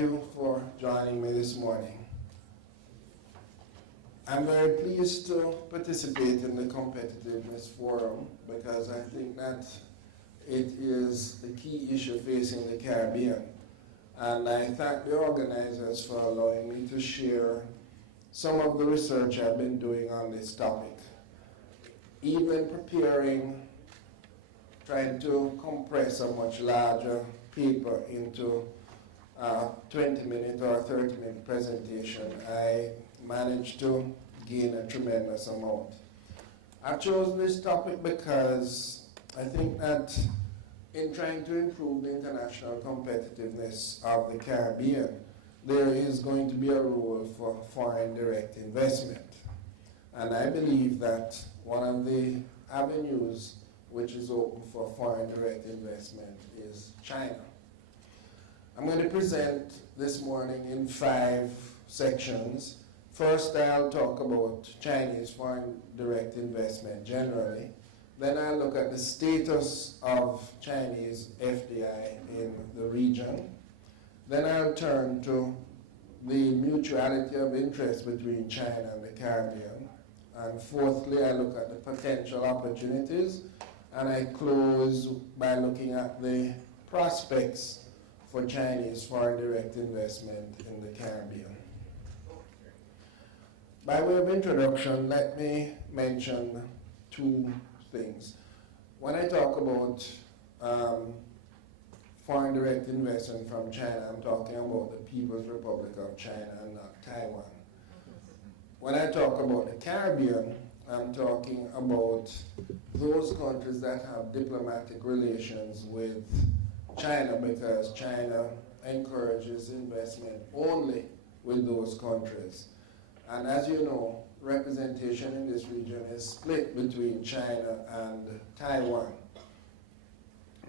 you for joining me this morning. I'm very pleased to participate in the Competitiveness Forum because I think that it is the key issue facing the Caribbean. And I thank the organizers for allowing me to share some of the research I've been doing on this topic. Even preparing, trying to compress a much larger paper into a 20-minute or 30-minute presentation, I managed to gain a tremendous amount. I've chosen this topic because I think that in trying to improve the international competitiveness of the Caribbean, there is going to be a role for foreign direct investment. And I believe that one of the avenues which is open for foreign direct investment is China. I'm going to present this morning in 5 sections. First, I'll talk about Chinese foreign direct investment generally. Then I'll look at the status of Chinese FDI in the region. Then I'll turn to the mutuality of interest between China and the Caribbean. And fourthly, I look at the potential opportunities. And I close by looking at the prospects for Chinese foreign direct investment in the Caribbean. By way of introduction, let me mention 2 things. When I talk about foreign direct investment from China, I'm talking about the People's Republic of China and not Taiwan. When I talk about the Caribbean, I'm talking about those countries that have diplomatic relations with China because China encourages investment only with those countries. And as you know, representation in this region is split between China and Taiwan.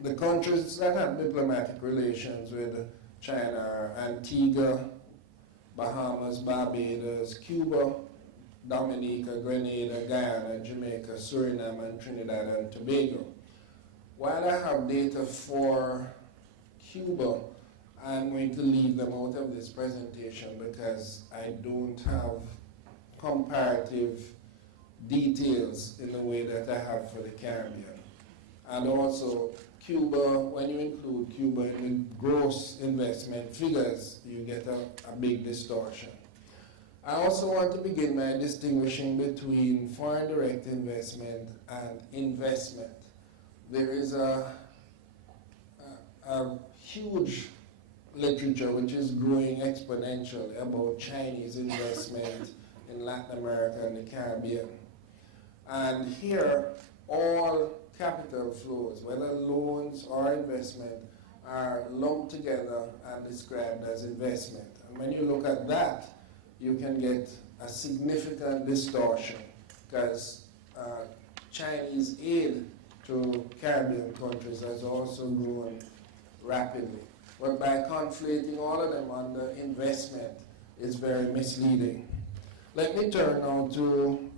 The countries that have diplomatic relations with China are Antigua, Bahamas, Barbados, Cuba, Dominica, Grenada, Guyana, Jamaica, Suriname, and Trinidad and Tobago. While I have data for Cuba, I'm going to leave them out of this presentation because I don't have comparative details in the way that I have for the Caribbean. And also, Cuba, when you include Cuba in the gross investment figures, you get a big distortion. I also want to begin by distinguishing between foreign direct investment and investment. There is a huge literature which is growing exponentially about Chinese investment in Latin America and the Caribbean. And here, all capital flows, whether loans or investment, are lumped together and described as investment. And when you look at that, you can get a significant distortion because Chinese aid to Caribbean countries has also grown rapidly. But by conflating all of them under investment, it's very misleading. Let me turn now to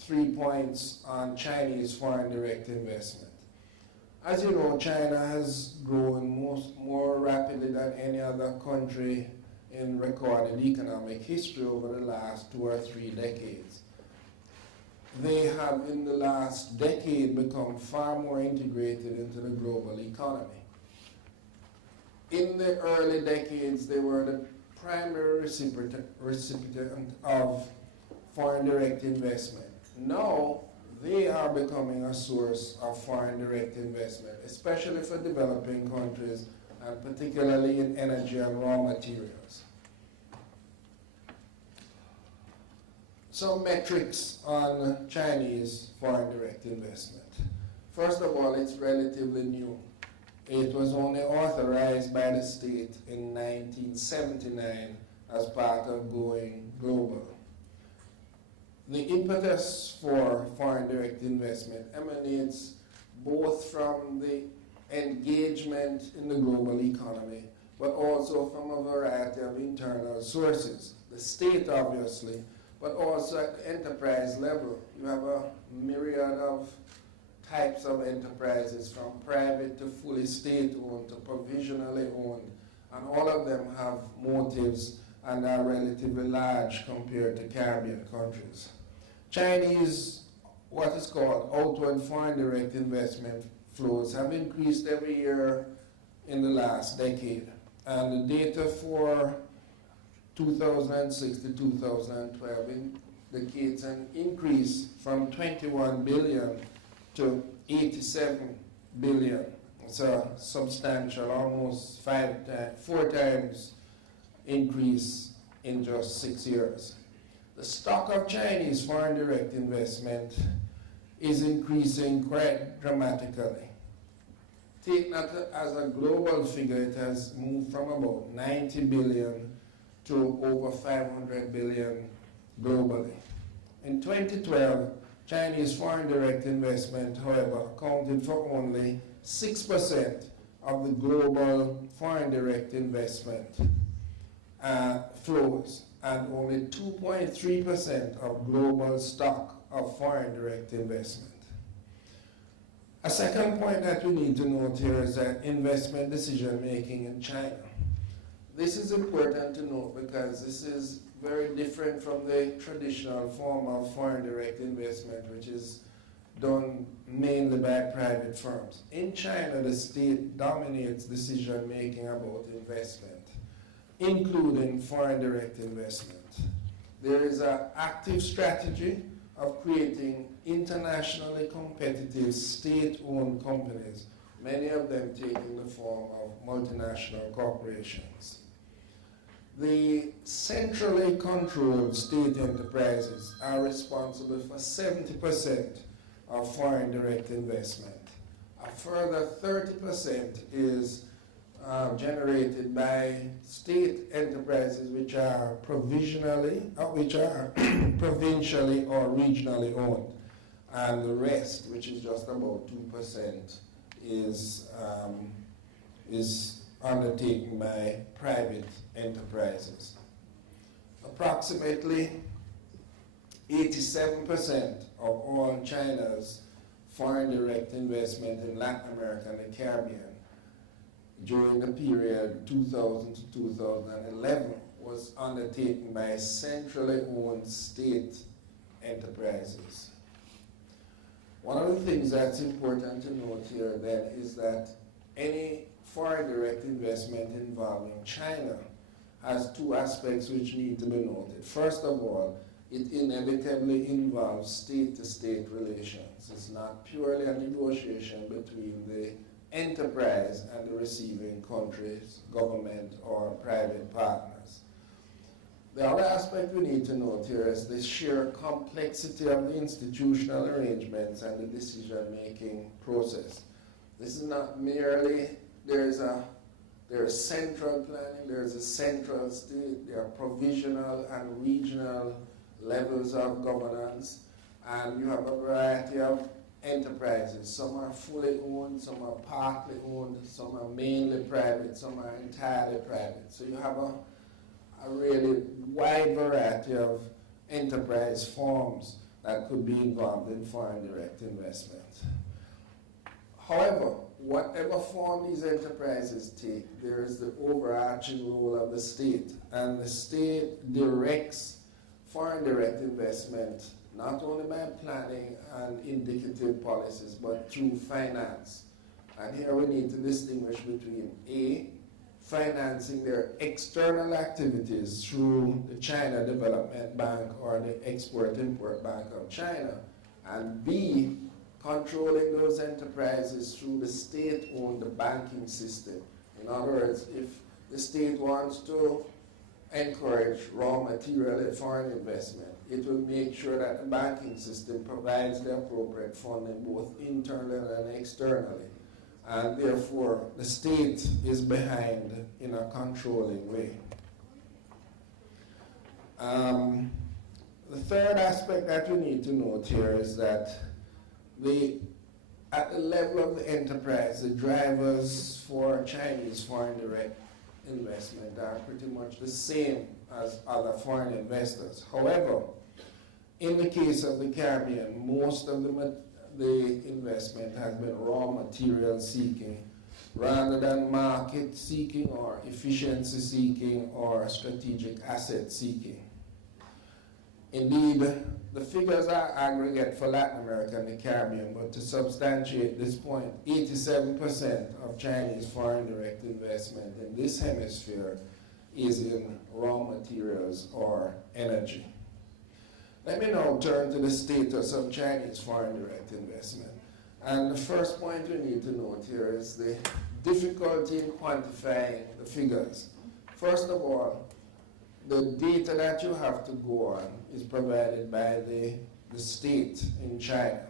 3 points on Chinese foreign direct investment. As you know, China has grown more rapidly than any other country in recorded economic history over the last 2 or 3 decades. They have, in the last decade, become far more integrated into the global economy. In the early decades, they were the primary recipient of foreign direct investment. Now, they are becoming a source of foreign direct investment, especially for developing countries, and particularly in energy and raw materials. Some metrics on Chinese foreign direct investment. First of all, it's relatively new. It was only authorized by the state in 1979 as part of going global. The impetus for foreign direct investment emanates both from the engagement in the global economy, but also from a variety of internal sources. The state, obviously, but also at the enterprise level. You have a myriad of types of enterprises, from private to fully state-owned to provisionally owned, And all of them have motives and are relatively large compared to Caribbean countries. Chinese, what is called outward foreign direct investment flows have increased every year in the last decade. And the data for 2006 to 2012 indicates an increase from 21 billion to 87 billion. It's a substantial, almost 4 times increase in just 6 years. The stock of Chinese foreign direct investment is increasing quite dramatically. Take that as a global figure, it has moved from about 90 billion to over 500 billion globally. In 2012, Chinese foreign direct investment, however, accounted for only 6% of the global foreign direct investment flows, and only 2.3% of global stock of foreign direct investment. A second point that we need to note here is that investment decision making in China. This is important to note because this is very different from the traditional form of foreign direct investment, which is done mainly by private firms. In China, the state dominates decision making about investment, including foreign direct investment. There is an active strategy of creating internationally competitive state-owned companies, many of them taking the form of multinational corporations. The centrally controlled state enterprises are responsible for 70% of foreign direct investment. A further 30% is generated by state enterprises which are provincially or regionally owned, and the rest, which is just about 2%, is undertaken by private enterprises. Approximately 87% of all China's foreign direct investment in Latin America and the Caribbean during the period 2000 to 2011 was undertaken by centrally owned state enterprises. One of the things that's important to note here then is that any foreign direct investment involving China has two aspects which need to be noted. First of all, it inevitably involves state-to-state relations. It's not purely a negotiation between the enterprise and the receiving country's government or private partners. The other aspect we need to note here is the sheer complexity of the institutional arrangements and the decision-making process. This is not merely, there's central planning, there's a central state, there are provisional and regional levels of governance, and you have a variety of enterprises. Some are fully owned, some are partly owned, some are mainly private, some are entirely private. So you have a really wide variety of enterprise forms that could be involved in foreign direct investment. However, whatever form these enterprises take, there is the overarching role of the state, and the state directs foreign direct investment not only by planning and indicative policies, but through finance. And here we need to distinguish between A, financing their external activities through the China Development Bank or the Export-Import Bank of China, and B, controlling those enterprises through the state-owned banking system. In other words, if the state wants to encourage raw material foreign investment, it will make sure that the banking system provides the appropriate funding both internally and externally. And therefore, the state is behind in a controlling way. The third aspect that we need to note here is that at the level of the enterprise, the drivers for Chinese foreign direct investment are pretty much the same as other foreign investors. However, in the case of the Caribbean, most of the investment has been raw material seeking, rather than market seeking or efficiency seeking or strategic asset seeking. Indeed, the figures are aggregate for Latin America and the Caribbean, but to substantiate this point, 87% of Chinese foreign direct investment in this hemisphere is in raw materials or energy. Let me now turn to the status of Chinese foreign direct investment. And the first point we need to note here is the difficulty in quantifying the figures. First of all, the data that you have to go on is provided by the state in China.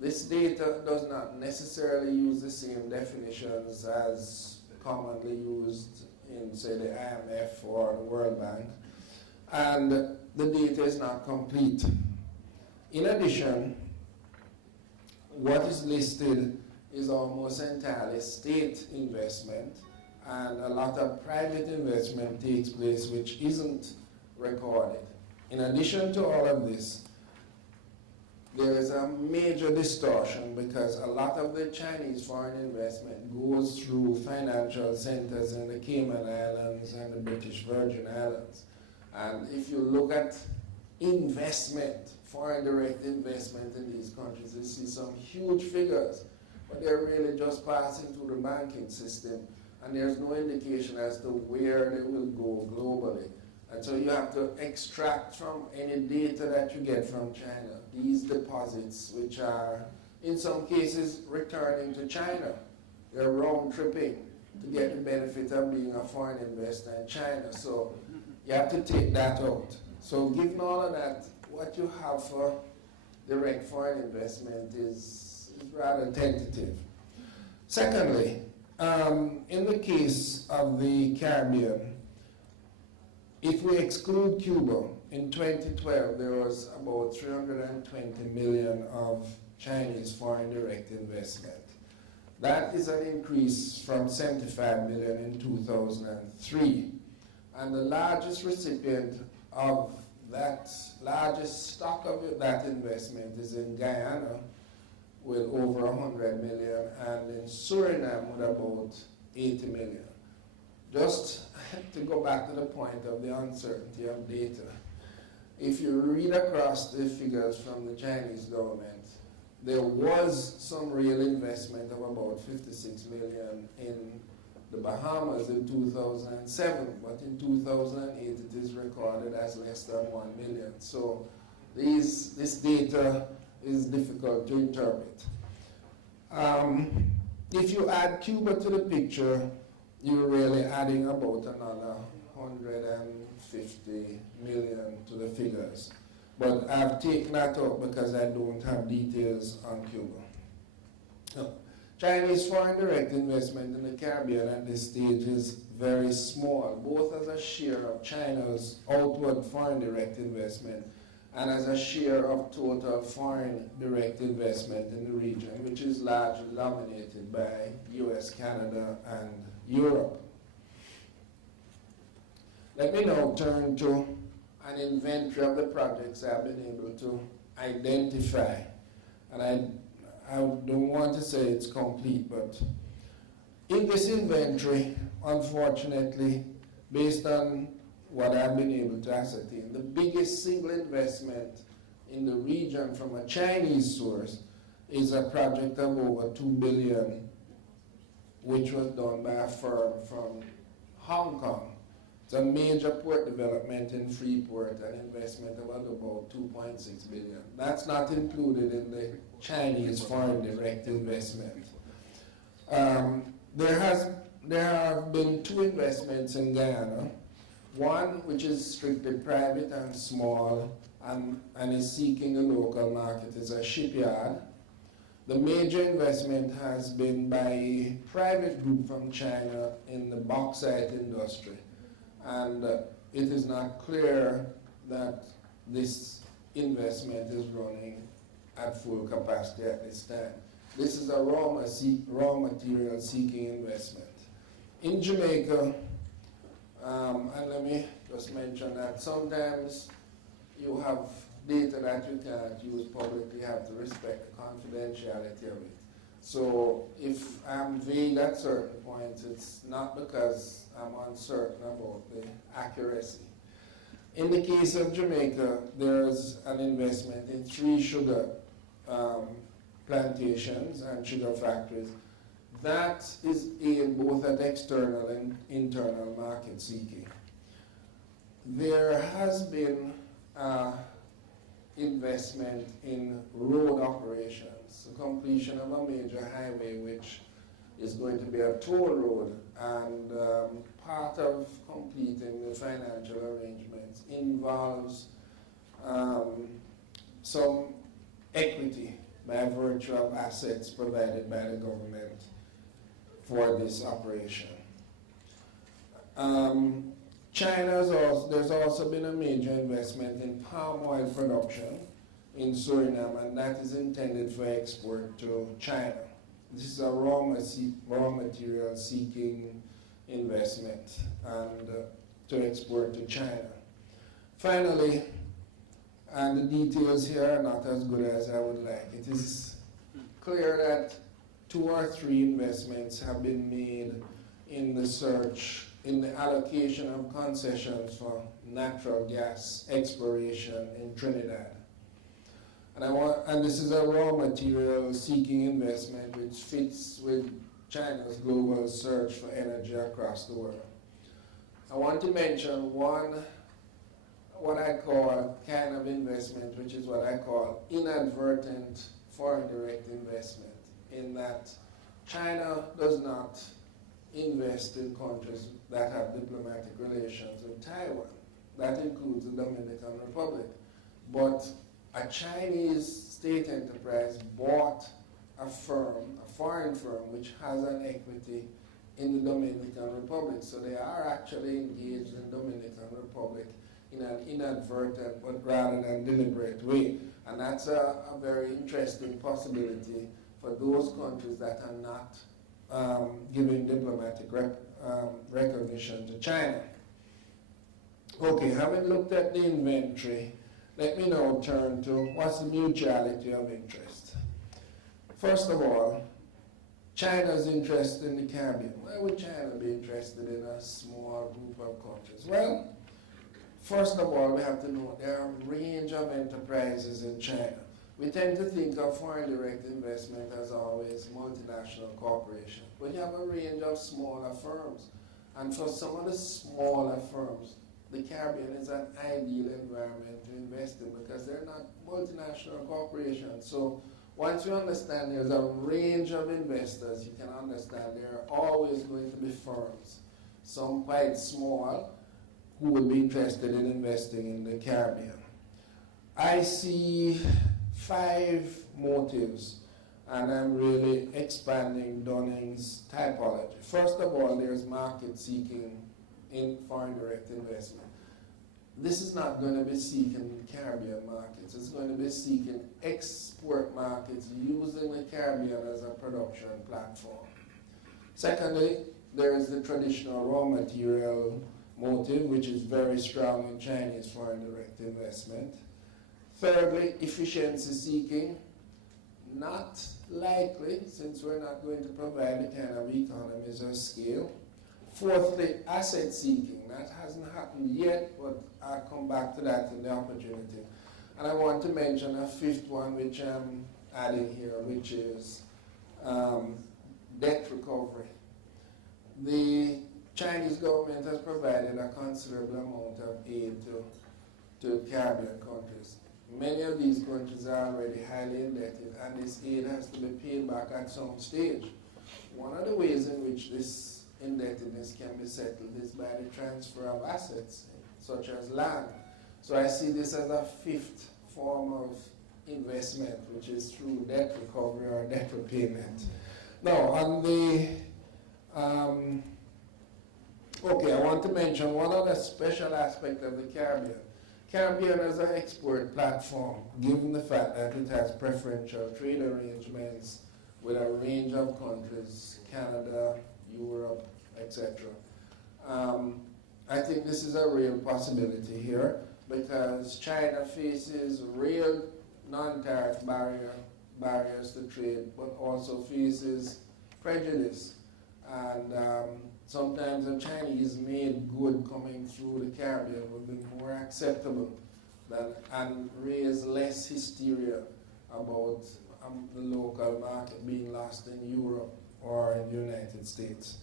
This data does not necessarily use the same definitions as commonly used in, say, the IMF or the World Bank, and the data is not complete. In addition, what is listed is almost entirely state investment, and a lot of private investment takes place which isn't recorded. In addition to all of this, there is a major distortion because a lot of the Chinese foreign investment goes through financial centers in the Cayman Islands and the British Virgin Islands. And if you look at investment, foreign direct investment in these countries, you see some huge figures, but they're really just passing through the banking system, and there's no indication as to where they will go globally. And so you have to extract from any data that you get from China these deposits, which are in some cases returning to China. They're round tripping to get the benefit of being a foreign investor in China. So you have to take that out. So given all of that, what you have for direct foreign investment is rather tentative. Secondly, in the case of the Caribbean, if we exclude Cuba, in 2012 there was about 320 million of Chinese foreign direct investment. That is an increase from 75 million in 2003. And the largest recipient of that, largest stock of that investment is in Guyana with over 100 million, and in Suriname with about 80 million. Just to go back to the point of the uncertainty of data, if you read across the figures from the Chinese government, there was some real investment of about 56 million in the Bahamas in 2007, but in 2008 it is recorded as less than 1 million. So this data is difficult to interpret. If you add Cuba to the picture, you're really adding about another 150 million to the figures. But I've taken that out because I don't have details on Cuba. Now, Chinese foreign direct investment in the Caribbean at this stage is very small, both as a share of China's outward foreign direct investment and as a share of total foreign direct investment in the region, which is largely dominated by US, Canada, and Europe. Let me now turn to an inventory of the projects I've been able to identify. And I don't want to say it's complete, but in this inventory, unfortunately, based on what I've been able to ascertain, the biggest single investment in the region from a Chinese source is a project of over 2 billion, which was done by a firm from Hong Kong. It's a major port development in Freeport, an investment of about 2.6 billion. That's not included in the Chinese foreign direct investment. There have been 2 investments in Guyana. One, which is strictly private and small and is seeking a local market, is a shipyard. The major investment has been by a private group from China in the bauxite industry. And it is not clear that this investment is running at full capacity at this time. This is a raw material seeking investment. In Jamaica, and let me just mention that sometimes you have data that you can't use publicly, you have to respect the confidentiality of it. So if I'm vague at certain points, it's not because I'm uncertain about the accuracy. In the case of Jamaica, there's an investment in 3 sugar plantations and sugar factories. That is aimed both at external and internal market seeking. There has been investment in road operations, the completion of a major highway which is going to be a toll road, and part of completing the financial arrangements involves some equity by virtue of assets provided by the government for this operation. There's also been a major investment in palm oil production in Suriname, and that is intended for export to China. This is a raw material seeking investment and to export to China. Finally, and the details here are not as good as I would like, it is clear that 2 or 3 investments have been made in the allocation of concessions for natural gas exploration in Trinidad. And this is a raw material seeking investment which fits with China's global search for energy across the world. I want to mention what I call kind of investment, which is what I call inadvertent foreign direct investment, in that China does not invest in countries that have diplomatic relations with Taiwan. That includes the Dominican Republic. But a Chinese state enterprise bought a foreign firm, which has an equity in the Dominican Republic. So they are actually engaged in the Dominican Republic in an inadvertent but rather than deliberate way. And that's a very interesting possibility for those countries that are not giving diplomatic recognition to China. Okay, having looked at the inventory, let me now turn to what's the mutuality of interest. First of all, China's interest in the Caribbean. Why would China be interested in a small group of countries? Well, first of all, we have to know there are a range of enterprises in China. We tend to think of foreign direct investment as always multinational corporations, but you have a range of smaller firms. And for some of the smaller firms, the Caribbean is an ideal environment to invest in because they're not multinational corporations. So once you understand there's a range of investors, you can understand there are always going to be firms, some quite small, who will be interested in investing in the Caribbean. I see 5 motives, and I'm really expanding Dunning's typology. First of all, there's market seeking in foreign direct investment. This is not going to be seeking Caribbean markets. It's going to be seeking export markets using the Caribbean as a production platform. Secondly, there is the traditional raw material motive, which is very strong in Chinese foreign direct investment. Thirdly, efficiency seeking, not likely, since we're not going to provide the kind of economies of scale. Fourthly, asset seeking. That hasn't happened yet, but I'll come back to that in the opportunity. And I want to mention a 5th one, which I'm adding here, which is debt recovery. The Chinese government has provided a considerable amount of aid to Caribbean countries. Many of these countries are already highly indebted, and this aid has to be paid back at some stage. One of the ways in which this indebtedness can be settled is by the transfer of assets, such as land. So I see this as a 5th form of investment, which is through debt recovery or debt repayment. Now, on the okay, I want to mention one other special aspect of the Caribbean. Caribbean is an export platform, given the fact that it has preferential trade arrangements with a range of countries, Canada, Europe, etc. I think this is a real possibility here because China faces real non-tariff barriers to trade, but also faces prejudice. And sometimes a Chinese-made good coming through the Caribbean would be more acceptable and raise less hysteria about the local market being lost in Europe or in the United States.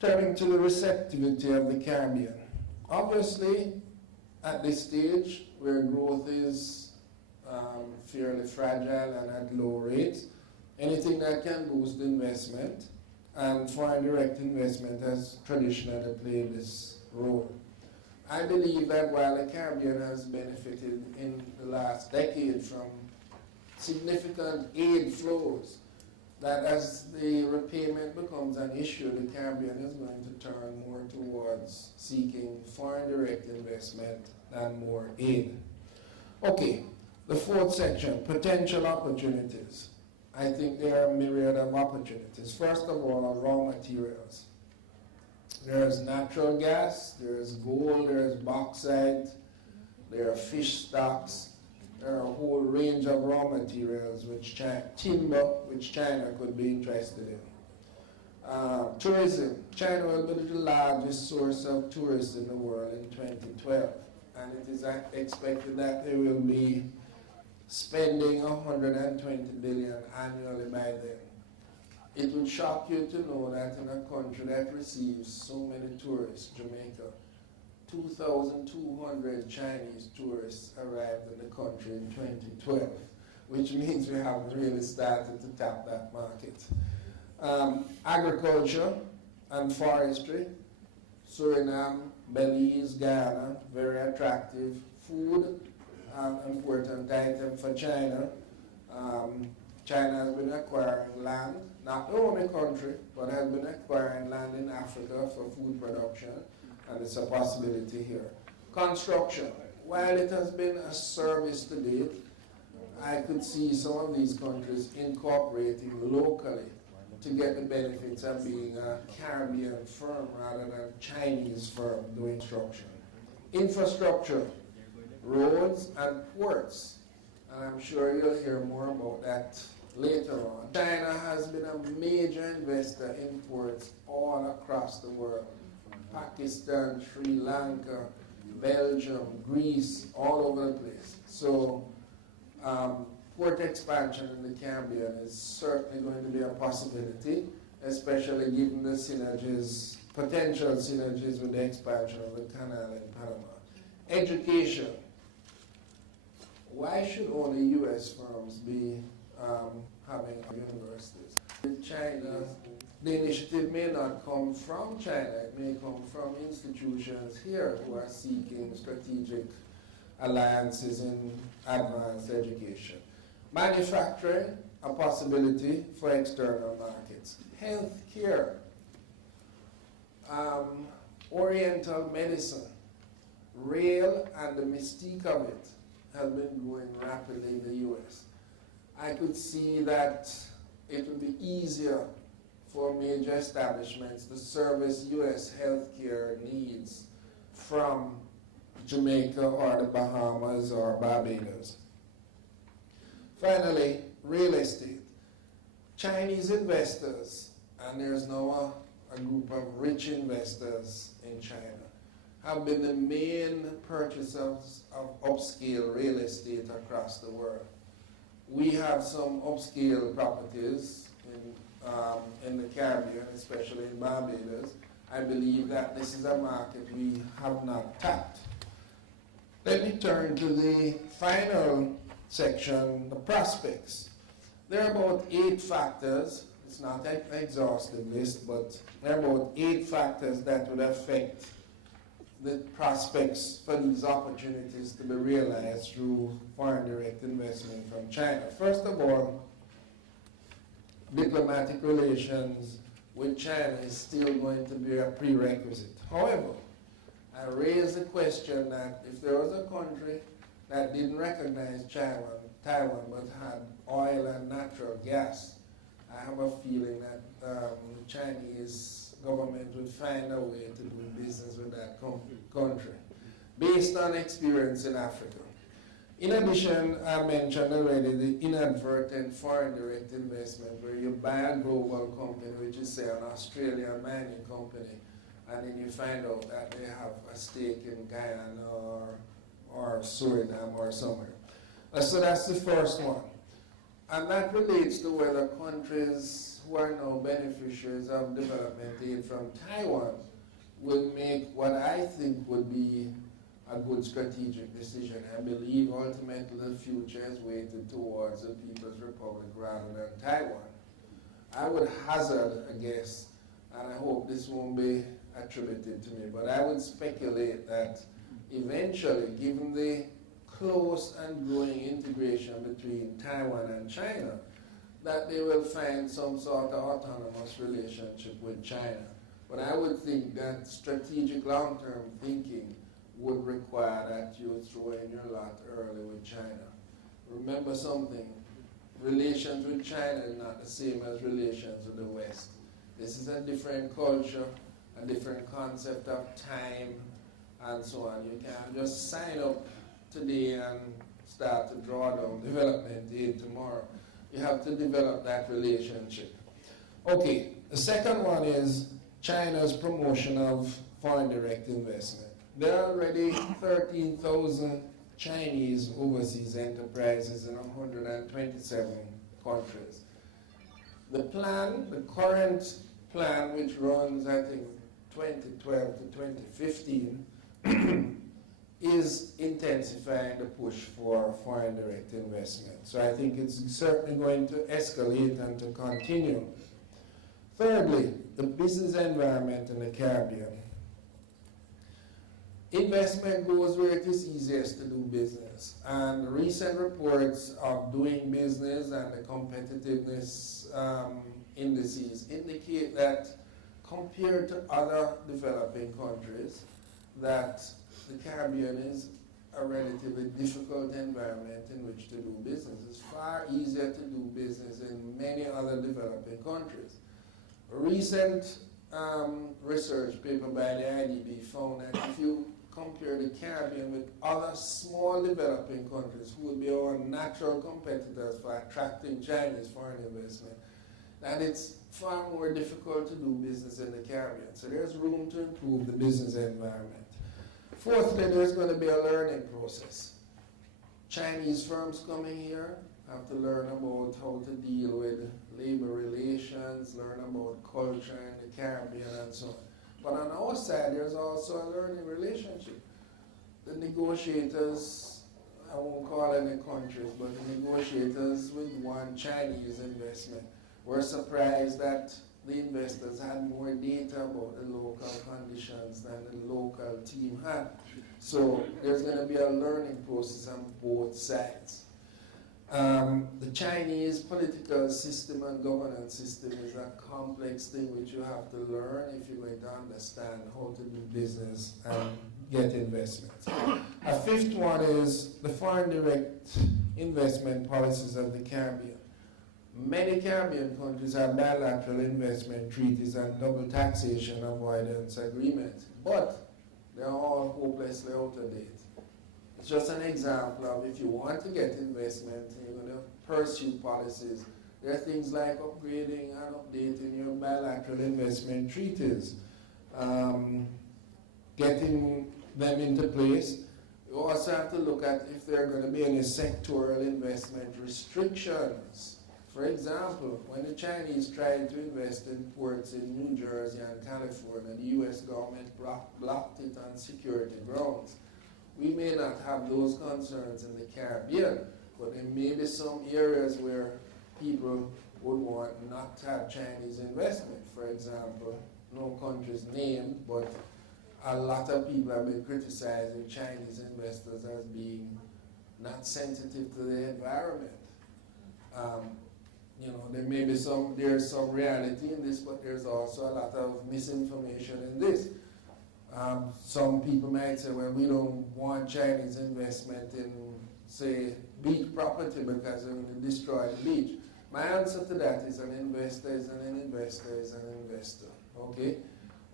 Turning to the receptivity of the Caribbean. Obviously, at this stage, where growth is fairly fragile and at low rates, anything that can boost investment and foreign direct investment has traditionally played this role. I believe that while the Caribbean has benefited in the last decade from significant aid flows, that as the repayment becomes an issue, the Caribbean is going to turn more towards seeking foreign direct investment than more aid. Okay, the fourth section, potential opportunities. I think there are a myriad of opportunities. First of all, raw materials. There's natural gas, there's gold, there's bauxite, there are fish stocks, there are a whole range of raw materials, timber, which China could be interested in. Tourism. China will be the largest source of tourists in the world in 2012, and it is expected that they will be spending 120 billion annually by then. It will shock you to know that in a country that receives so many tourists, Jamaica, 2,200 Chinese tourists arrived in the country in 2012, which means we haven't really started to tap that market. Agriculture and forestry, Suriname, Belize, Guyana, very attractive. Food, important item for China. China has been acquiring land, not the only country, but has been acquiring land in Africa for food production, and it's a possibility here. Construction, while it has been a service to date, I could see some of these countries incorporating locally to get the benefits of being a Caribbean firm rather than a Chinese firm doing construction. Infrastructure, roads and ports, and I'm sure you'll hear more about that later on. China has been a major investor in ports all across the world. Pakistan, Sri Lanka, Belgium, Greece, all over the place. So port expansion in the Caribbean is certainly going to be a possibility, especially given the synergies, potential synergies with the expansion of the canal in Panama. Education. Why should only U.S. firms be having universities? In China, the initiative may not come from China, it may come from institutions here who are seeking strategic alliances in advanced education. Manufacturing, a possibility for external markets. Healthcare, oriental medicine, rail and the mystique of it has been growing rapidly in the U.S. I could see that it would be easier for major establishments to service U.S. healthcare needs from Jamaica or the Bahamas or Barbados. Finally, real estate. Chinese investors, and there's now a group of rich investors in China, have been the main purchasers of upscale real estate across the world. We have some upscale properties in the Caribbean, especially in Barbados. I believe that this is a market we have not tapped. Let me turn to the final section, the prospects. There are about 8 factors. It's not an exhaustive list, but there are about 8 factors that would affect the prospects for these opportunities to be realized through foreign direct investment from China. First of all, diplomatic relations with China is still going to be a prerequisite. However, I raise the question that if there was a country that didn't recognize Taiwan but had oil and natural gas, I have a feeling that the Chinese government would find a way to do business with that country, based on experience in Africa. In addition, I mentioned already the inadvertent foreign direct investment, where you buy a global company, which is say an Australian mining company, and then you find out that they have a stake in Guyana or Suriname or somewhere. So that's the first one. And that relates to whether countries who are now beneficiaries of development aid from Taiwan will make what I think would be a good strategic decision. I believe ultimately the future is weighted towards the People's Republic rather than Taiwan. I would hazard a guess, and I hope this won't be attributed to me, but I would speculate that eventually, given the close and growing integration between Taiwan and China, that they will find some sort of autonomous relationship with China. But I would think that strategic long-term thinking would require that you throw in your lot early with China. Remember something, relations with China is not the same as relations with the West. This is a different culture, a different concept of time, and so on. You can't just sign up today and start to draw down development aid tomorrow. You have to develop that relationship. Okay, the second one is China's promotion of foreign direct investment. There are already 13,000 Chinese overseas enterprises in 127 countries. The plan, the current plan, which runs, I think, 2012 to 2015, is intensifying the push for foreign direct investment. So I think it's certainly going to escalate and to continue. Thirdly, the business environment in the Caribbean. Investment goes where it is easiest to do business. And recent reports of doing business and the competitiveness indices indicate that compared to other developing countries, that the Caribbean is a relatively difficult environment in which to do business. It's far easier to do business in many other developing countries. A recent research paper by the IDB found that if you compare the Caribbean with other small developing countries who would be our natural competitors for attracting Chinese foreign investment, that it's far more difficult to do business in the Caribbean. So there's room to improve the business environment. Fourthly, there's going to be a learning process. Chinese firms coming here have to learn about how to deal with labor relations, learn about culture in the Caribbean and so on. But on our side, there's also a learning relationship. The negotiators, I won't call any countries, but the negotiators with one Chinese investment were surprised that the investors had more data about the local conditions than the local team had. So there's going to be a learning process on both sides. The Chinese political system and governance system is a complex thing which you have to learn if you're going to understand how to do business and get investments. A fifth one is the foreign direct investment policies of the Caribbean. Many Caribbean countries have bilateral investment treaties and double taxation avoidance agreements, but they're all hopelessly out of date. It's just an example of if you want to get investment and you're going to pursue policies, there are things like upgrading and updating your bilateral investment treaties, getting them into place. You also have to look at if there are going to be any sectoral investment restrictions. For example, when the Chinese tried to invest in ports in New Jersey and California, the US government blocked it on security grounds. We may not have those concerns in the Caribbean, but there may be some areas where people would want not to have Chinese investment. For example, no countries named, but a lot of people have been criticizing Chinese investors as being not sensitive to the environment. There's some reality in this, but there's also a lot of misinformation in this. Some people might say, well, we don't want Chinese investment in, say, beach property because they're going to destroy the beach. My answer to that is an investor is an investor is an investor, okay?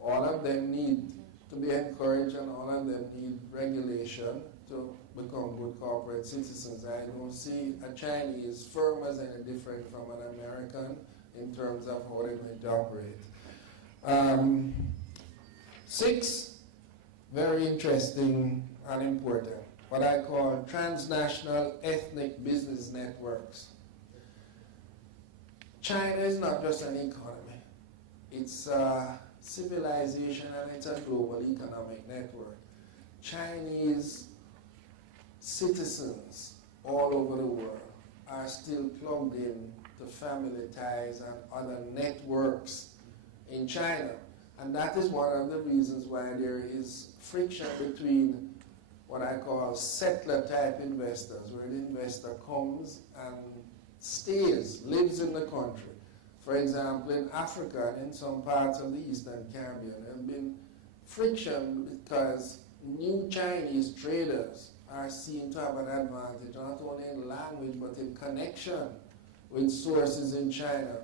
All of them need to be encouraged and all of them need regulation to become good corporate citizens. I don't see a Chinese firm as any different from an American in terms of how they're going to operate. 6, very interesting and important, what I call transnational ethnic business networks. China is not just an economy. It's a civilization and it's a global economic network. Chinese citizens all over the world are still plugged in to family ties and other networks in China. And that is one of the reasons why there is friction between what I call settler type investors, where the investor comes and stays, lives in the country. For example, in Africa and in some parts of the Eastern Caribbean, there has been friction because new Chinese traders are seen to have an advantage, not only in language, but in connection with sources in China,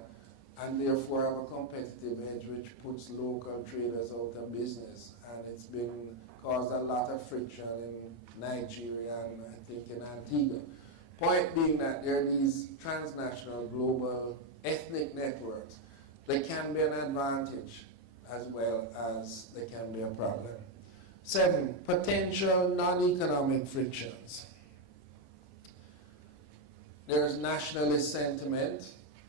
and therefore have a competitive edge which puts local traders out of business. And it's been caused a lot of friction in Nigeria and I think in Antigua. Point being that there are these transnational global ethnic networks. They can be an advantage as well as they can be a problem. 7, potential non-economic frictions. There's nationalist sentiment,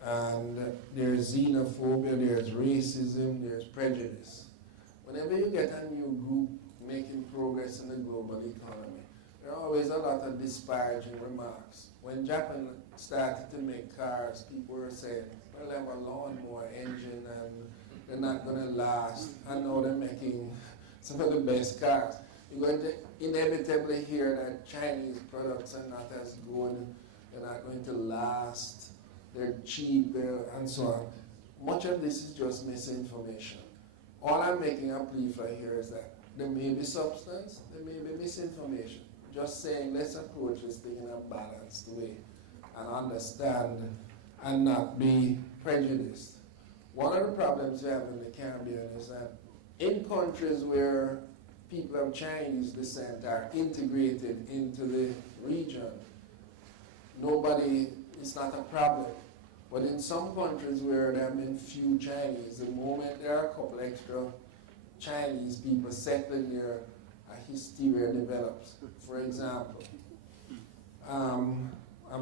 and there's xenophobia, there's racism, there's prejudice. Whenever you get a new group making progress in the global economy, there are always a lot of disparaging remarks. When Japan started to make cars, people were saying, well, they have a lawnmower engine and they're not going to last. And now they're making some of the best cars. You're going to inevitably hear that Chinese products are not as good, they're not going to last, they're cheap, and so on. Much of this is just misinformation. All I'm making a plea for here is that there may be substance, there may be misinformation. Just saying, let's approach this thing in a balanced way and understand and not be prejudiced. One of the problems we have in the Caribbean is that in countries where people of Chinese descent are integrated into the region, it's not a problem. But in some countries where there have been few Chinese, the moment there are a couple extra Chinese people settling there, a hysteria develops. For example, I'm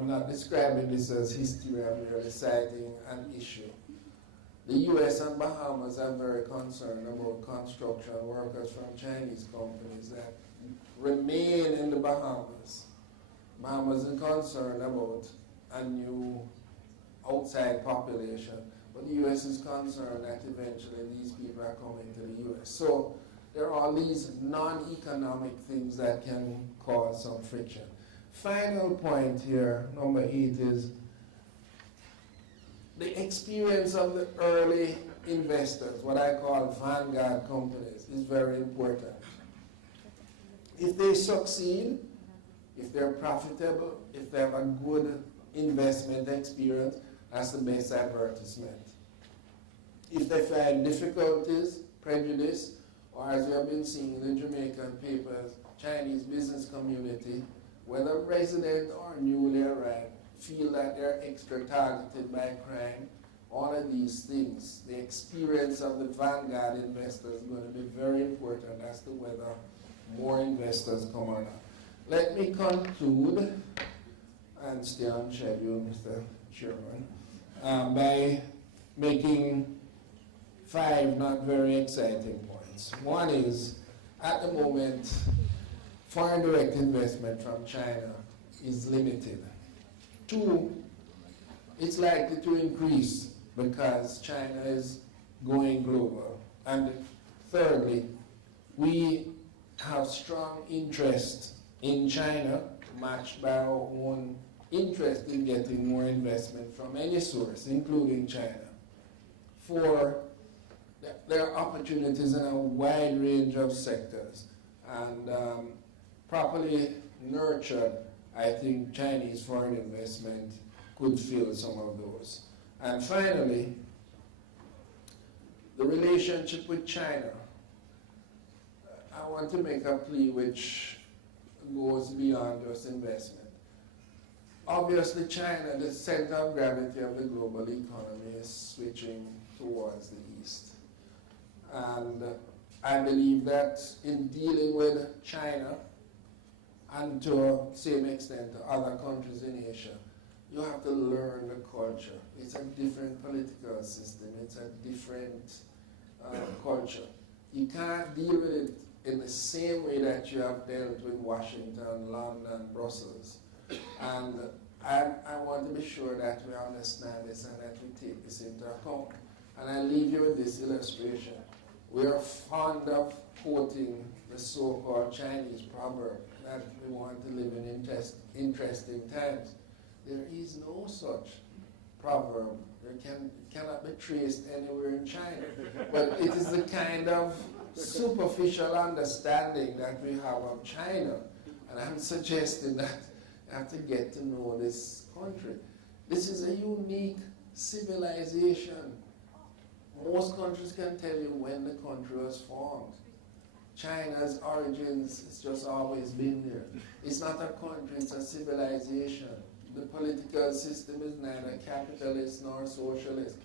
not describing this as hysteria, I'm merely citing an issue. The US and Bahamas are very concerned about construction workers from Chinese companies that remain in the Bahamas. Bahamas is concerned about a new outside population, but the US is concerned that eventually these people are coming to the US. So there are all these non-economic things that can cause some friction. Final point here, number 8, is the experience of the early investors, what I call vanguard companies, is very important. If they succeed, if they're profitable, if they have a good investment experience, that's the best advertisement. If they find difficulties, prejudice, or as we have been seeing in the Jamaican papers, Chinese business community, whether resident or newly arrived, feel that they're extra targeted by crime, all of these things, the experience of the vanguard investors is going to be very important as to whether more investors come or not. Let me conclude and stay on schedule, Mr. Chairman, by making 5 not very exciting points. One is, at the moment, foreign direct investment from China is limited. 2, it's likely to increase because China is going global. And thirdly, we have strong interest in China, matched by our own interest in getting more investment from any source, including China. 4, there are opportunities in a wide range of sectors, and properly nurtured, I think Chinese foreign investment could fill some of those. And finally, the relationship with China. I want to make a plea which goes beyond just investment. Obviously, China, the center of gravity of the global economy, is switching towards the east. And I believe that in dealing with China, and to a same extent to other countries in Asia, you have to learn the culture. It's a different political system. It's a different culture. You can't deal with it in the same way that you have dealt with Washington, London, Brussels. And I want to be sure that we understand this and that we take this into account. And I leave you with this illustration. We are fond of quoting the so-called Chinese proverb that we want to live in interesting times. There is no such proverb. It cannot be traced anywhere in China. But it is the kind of superficial understanding that we have of China. And I'm suggesting that you have to get to know this country. This is a unique civilization. Most countries can tell you when the country was formed. China's origins, it's just always been there. It's not a country, it's a civilization. The political system is neither capitalist nor socialist.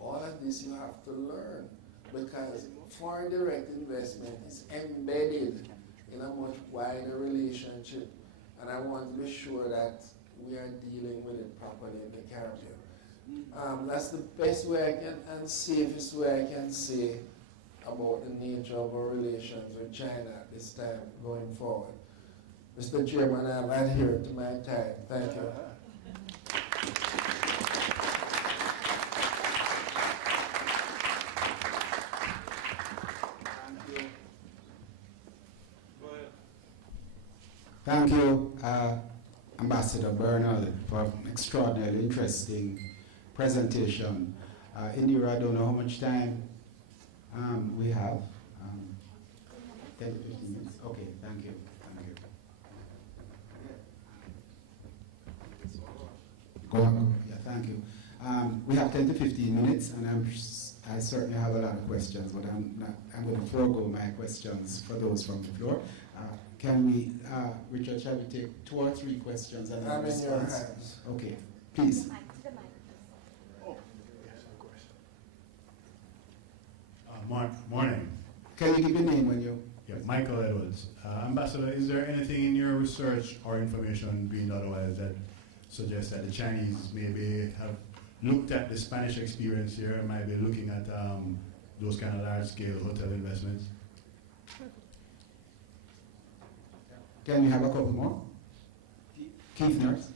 All of this you have to learn, because foreign direct investment is embedded in a much wider relationship. And I want to be sure that we are dealing with it properly in the Caribbean. That's the best way I can, and safest way I can say about the nature of our relations with China at this time going forward. Mr. Chairman, I'm adhered to my time. Thank you. Thank you, Ambassador Bernal, for an extraordinarily interesting presentation. Indira, I don't know how much time we have. 10 to 15 minutes. Okay, thank you. Thank you. Go on. Yeah, thank you. We have 10 to 15 minutes, and I certainly have a lot of questions, but I'm going to forego my questions for those from the floor. Can we, Richard, shall we take 2 or 3 questions and I'm response? in your hands. Okay, please. Morning. Can you give your name when you... Yeah, Michael Edwards. Ambassador, is there anything in your research or information being otherwise that suggests that the Chinese maybe have looked at the Spanish experience here and might be looking at those kind of large-scale hotel investments? Can we have a couple more? Keith Nurse.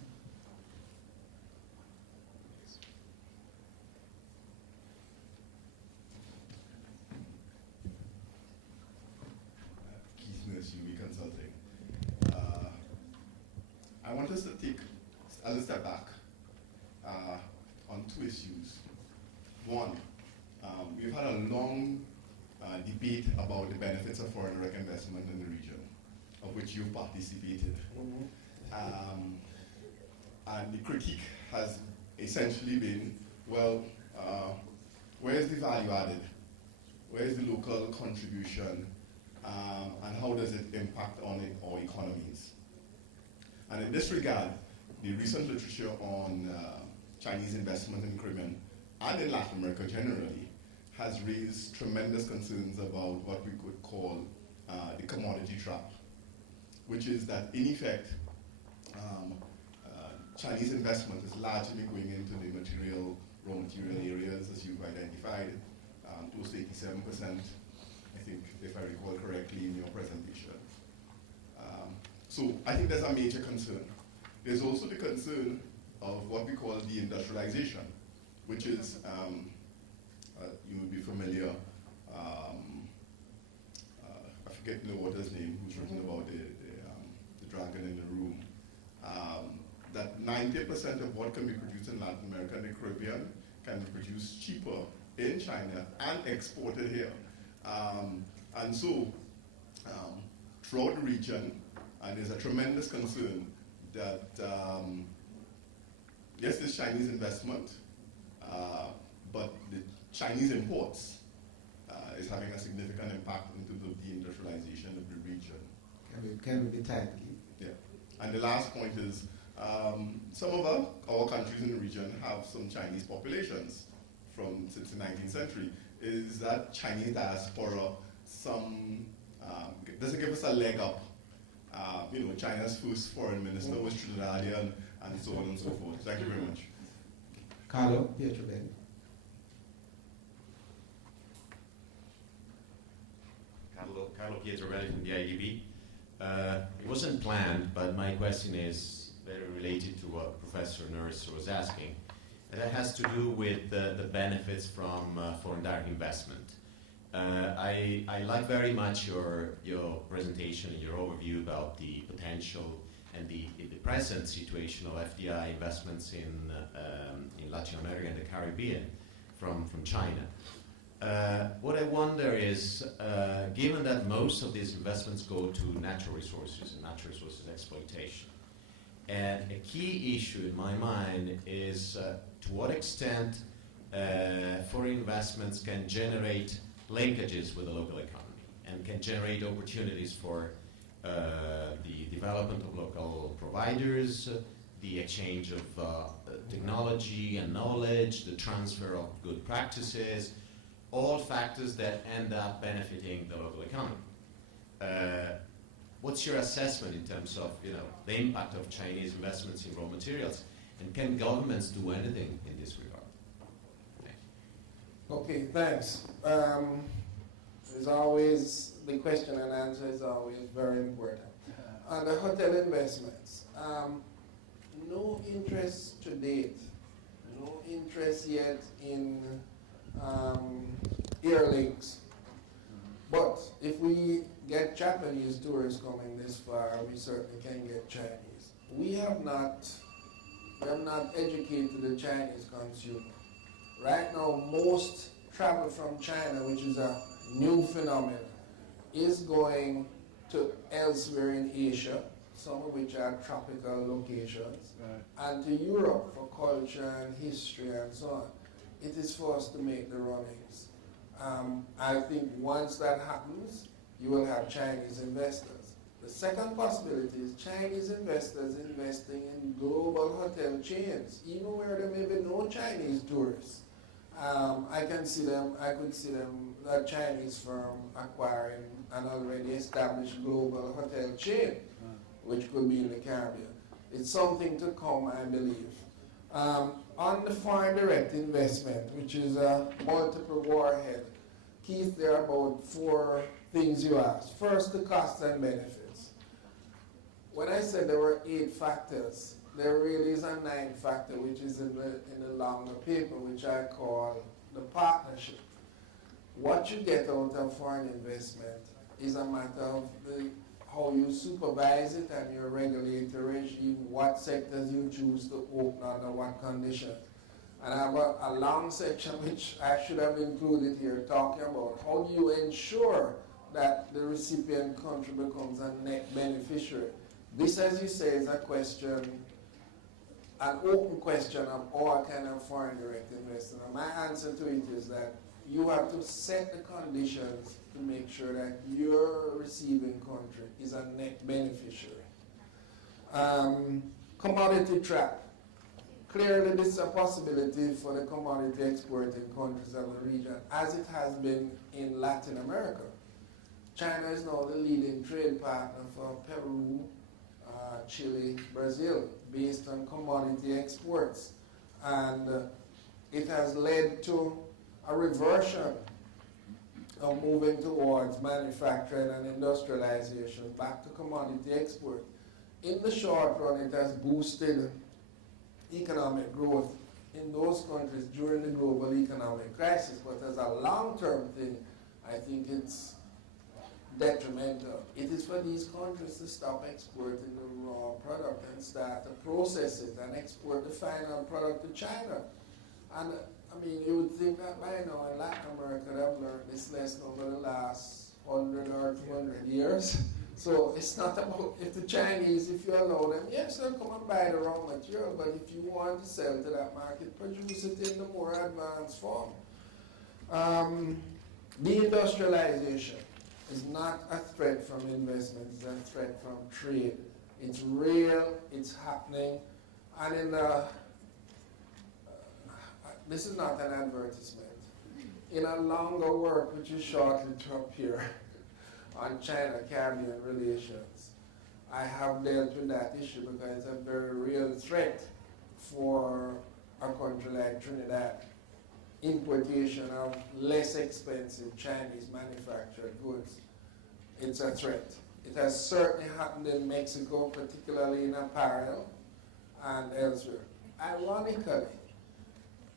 Consulting. I want us to take a little step back on 2 issues. One, we've had a long debate about the benefits of foreign direct investment in the region, of which you've participated. And the critique has essentially been, well, where is the value added? Where is the local contribution? And how does it impact on our economies? And in this regard, the recent literature on Chinese investment in the Caribbean and in Latin America generally has raised tremendous concerns about what we could call the commodity trap, which is that in effect, Chinese investment is largely going into the raw material areas, as you've identified, close to 87%. I think, if I recall correctly in your presentation. So I think there's a major concern. There's also the concern of what we call deindustrialization, which is, you will be familiar, I forget the author's name, who's written about the dragon in the room, that 90% of what can be produced in Latin America and the Caribbean can be produced cheaper in China and exported here. And so, throughout the region, and there's a tremendous concern that, yes, there's Chinese investment, but the Chinese imports is having a significant impact in terms of the industrialization of the region. Can we be tight, Keith? And the last point is, some of our countries in the region have some Chinese populations since the 19th century. Is that Chinese diaspora does it give us a leg up? China's first foreign minister was Trinidadian, and so on and so forth. Thank you very much. Carlo Pietrobelli. Carlo Pietrobelli from the IDB. It wasn't planned, but my question is very related to what Professor Nurse was asking. And that has to do with the benefits from foreign direct investment. I like very much your presentation and your overview about the potential and the present situation of FDI investments in Latin America and the Caribbean from China. What I wonder is, given that most of these investments go to natural resources and natural resources exploitation, and a key issue in my mind is to what extent foreign investments can generate linkages with the local economy and can generate opportunities for the development of local providers, the exchange of technology and knowledge, the transfer of good practices, all factors that end up benefiting the local economy. What's your assessment in terms of the impact of Chinese investments in raw materials, and can governments do anything in this regard? Okay, thanks. As always, the question and answer is always very important. On the hotel investments, no interest to date, no interest yet in airlinks. But if we get Japanese tourists coming this far, we certainly can get Chinese. We have not educated the Chinese consumer. Right now, most travel from China, which is a new phenomenon, is going to elsewhere in Asia, some of which are tropical locations, and to Europe for culture and history and so on. It is for us to make the runnings. I think once that happens, you will have Chinese investors. The second possibility is Chinese investors investing in global hotel chains, even where there may be no Chinese tourists. I could see them, a Chinese firm acquiring an already established global hotel chain, which could be in the Caribbean. It's something to come, I believe. On the foreign direct investment, which is a multiple warhead, Keith, there are about 4 things you asked. First, the costs and benefits. When I said there were 8 factors, there really is a 9th factor, which is in the longer paper, which I call the partnership. What you get out of foreign investment is a matter of how you supervise it and your regulatory regime, what sectors you choose to open under what conditions. And I have a long section which I should have included here talking about how do you ensure that the recipient country becomes a net beneficiary. This, as you say, is a question, an open question of all kind of foreign direct investment. And my answer to it is that you have to set the conditions to make sure that your receiving country is a net beneficiary. Commodity trap. Clearly, this is a possibility for the commodity exporting countries of the region, as it has been in Latin America. China is now the leading trade partner for Peru, Chile, Brazil, based on commodity exports. And it has led to a reversion of moving towards manufacturing and industrialization back to commodity export. In the short run, it has boosted economic growth in those countries during the global economic crisis, but as a long-term thing, I think it's detrimental. It is for these countries to stop exporting the raw product and start to process it and export the final product to China. And I mean, you would think that by now in Latin America they have learned this lesson over the last 100 or 200 years. So it's not about if the Chinese, if you allow them, yes, they'll come and buy the raw material, but if you want to sell to that market, produce it in the more advanced form. Deindustrialization is not a threat from investment, it's a threat from trade. It's real, it's happening, and in the, this is not an advertisement. In a longer work, which is shortly to appear on China-Caribbean relations, I have dealt with that issue because it's a very real threat for a country like Trinidad. Importation of less expensive Chinese manufactured goods. It's a threat. It has certainly happened in Mexico, particularly in apparel and elsewhere. Ironically,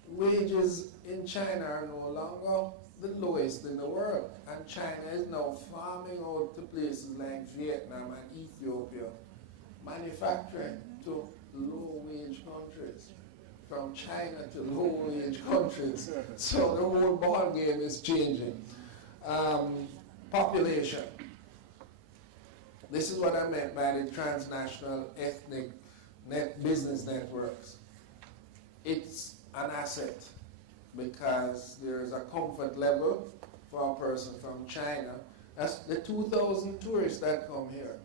wages in China are no longer the lowest in the world, and China is now farming out to places like Vietnam and Ethiopia, manufacturing to low-wage countries, from China to low-wage countries. So the whole ball game is changing. Population. This is what I meant by the transnational ethnic business networks. It's an asset because there is a comfort level for a person from China. That's the 2,000 tourists that come here.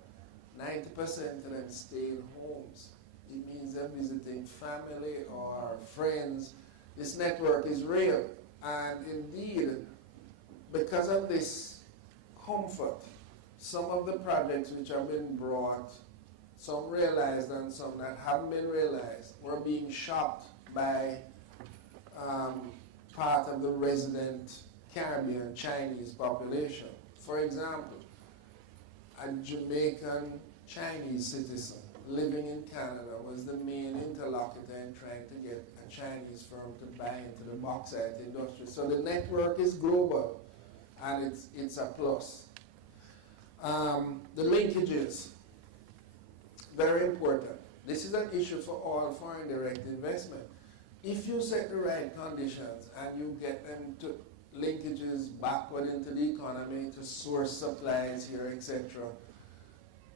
90% of them stay in homes. It means they're visiting family or friends. This network is real. And indeed, because of this comfort, some of the projects which have been brought, some realized and some that haven't been realized, were being shopped by part of the resident Caribbean Chinese population. For example, a Jamaican Chinese citizen living in Canada was the main interlocutor in trying to get a Chinese firm to buy into the bauxite industry. So the network is global, and it's a plus. The linkages, very important. This is an issue for all foreign direct investment. If you set the right conditions and you get them to linkages backward into the economy to source supplies here, etc.,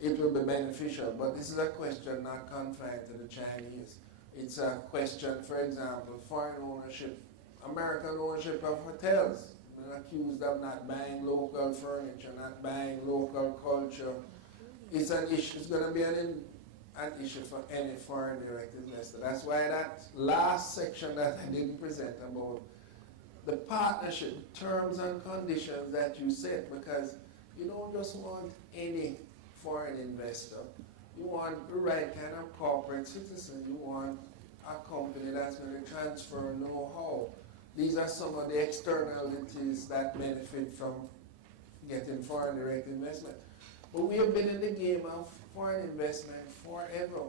it will be beneficial. But this is a question not confined to the Chinese. It's a question, for example, foreign ownership, American ownership of hotels. Been accused of not buying local furniture, not buying local culture. It's an issue. It's going to be an issue for any foreign direct investor. That's why that last section that I didn't present about the partnership terms and conditions that you set, because you don't just want any foreign investor. You want the right kind of corporate citizen. You want a company that's going to transfer know-how. These are some of the externalities that benefit from getting foreign direct investment. But we have been in the game of foreign investment forever.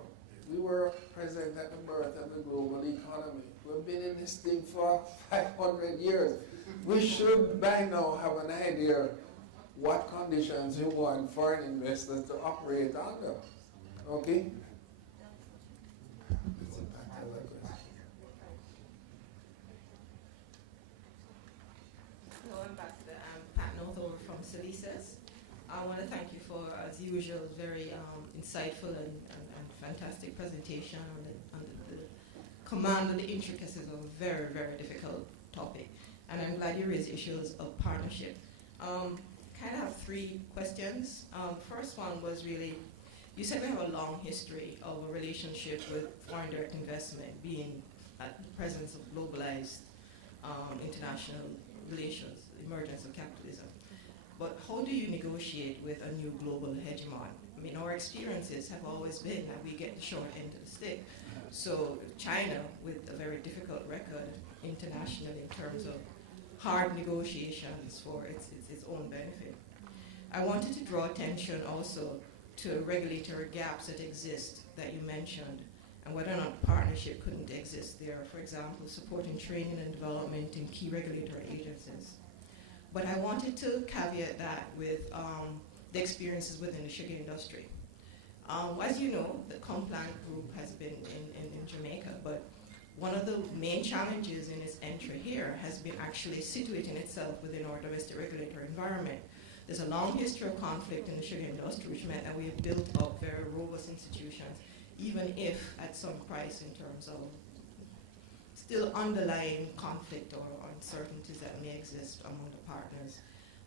We were present at the birth of the global economy. We've been in this thing for 500 years. We should by now have an idea what conditions we want foreign investors to operate under. Okay? Hello, Ambassador. I'm Pat Northover from CCfC. I want to thank you for, as usual, very insightful and fantastic presentation on the command of the intricacies of a very, very difficult topic. And I'm glad you raised issues of partnership. Kind of have three questions. First one was really, you said we have a long history of a relationship with foreign direct investment being at the presence of globalized international relations, emergence of capitalism. But how do you negotiate with a new global hegemon? I mean, our experiences have always been that we get the short end of the stick. So China, with a very difficult record internationally in terms of hard negotiations for its own benefit. I wanted to draw attention also to regulatory gaps that exist that you mentioned, and whether or not partnership couldn't exist there. For example, supporting training and development in key regulatory agencies. But I wanted to caveat that with the experiences within the sugar industry. As you know, the Complan Group has been in Jamaica, but one of the main challenges in its entry here has been actually situating itself within our domestic regulatory environment. There's a long history of conflict in the sugar industry, which meant that we have built up very robust institutions, even if at some price in terms of still underlying conflict or uncertainties that may exist among the partners.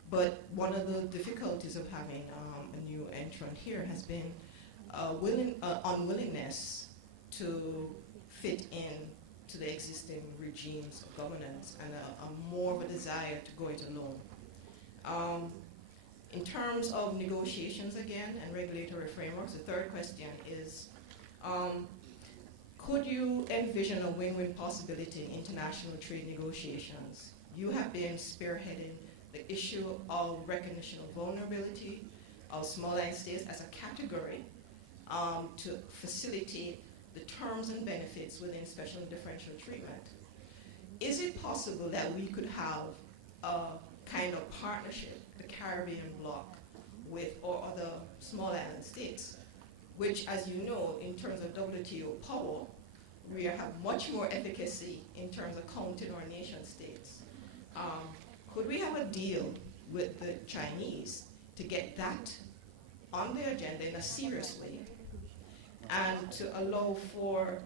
But one of the difficulties of having a new entrant here has been unwillingness to fit in to the existing regimes of governance and a more of a desire to go it alone. In terms of negotiations again and regulatory frameworks, the third question is, could you envision a win-win possibility in international trade negotiations? You have been spearheading the issue of recognition of vulnerability of small island states as a category to facilitate the terms and benefits within special and differential treatment. Is it possible that we could have a kind of partnership, the Caribbean bloc, with or other small island states, which, as you know, in terms of WTO power, we have much more efficacy in terms of counting our nation states. Could we have a deal with the Chinese to get that on the agenda in a serious way and to allow for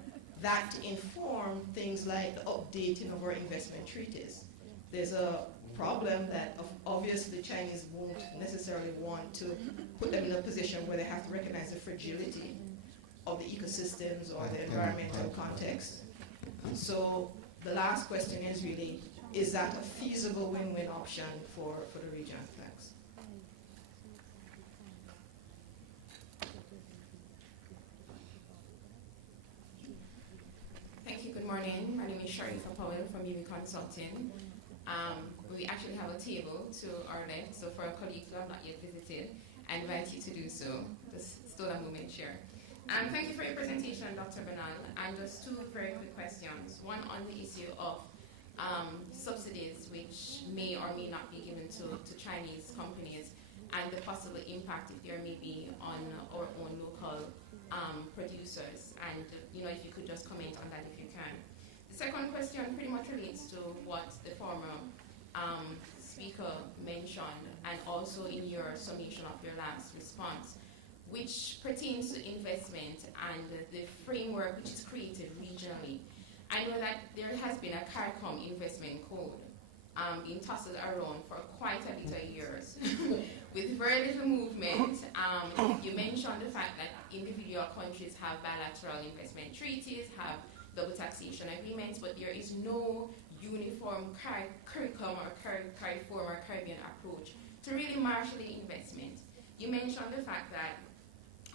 that to inform things like the updating of our investment treaties? There's a problem that obviously the Chinese won't necessarily want to put them in a position where they have to recognize the fragility of the ecosystems or the environmental context. So the last question is really, is that a feasible win-win option for the region? Thanks. Thank you. Good morning. My name is Sharifa Powell from UV Consulting. We actually have a table to our left, so for our colleagues who have not yet visited, I invite you to do so. Just stole a moment, share. Thank you for your presentation, Dr. Bernal. Just two very quick questions. One on the issue of subsidies which may or may not be given to Chinese companies and the possible impact, if there may be, on our own local producers. And if you could just comment on that if you can. The second question pretty much relates to what the former speaker mentioned, and also in your summation of your last response, which pertains to investment and the framework which is created regionally. I know that there has been a CARICOM investment code being tossed around for quite a bit of years with very little movement. You mentioned the fact that individual countries have bilateral investment treaties, have double taxation agreements, but there is no uniform curriculum or CARIFORM or Caribbean approach to really marshal the investment. You mentioned the fact that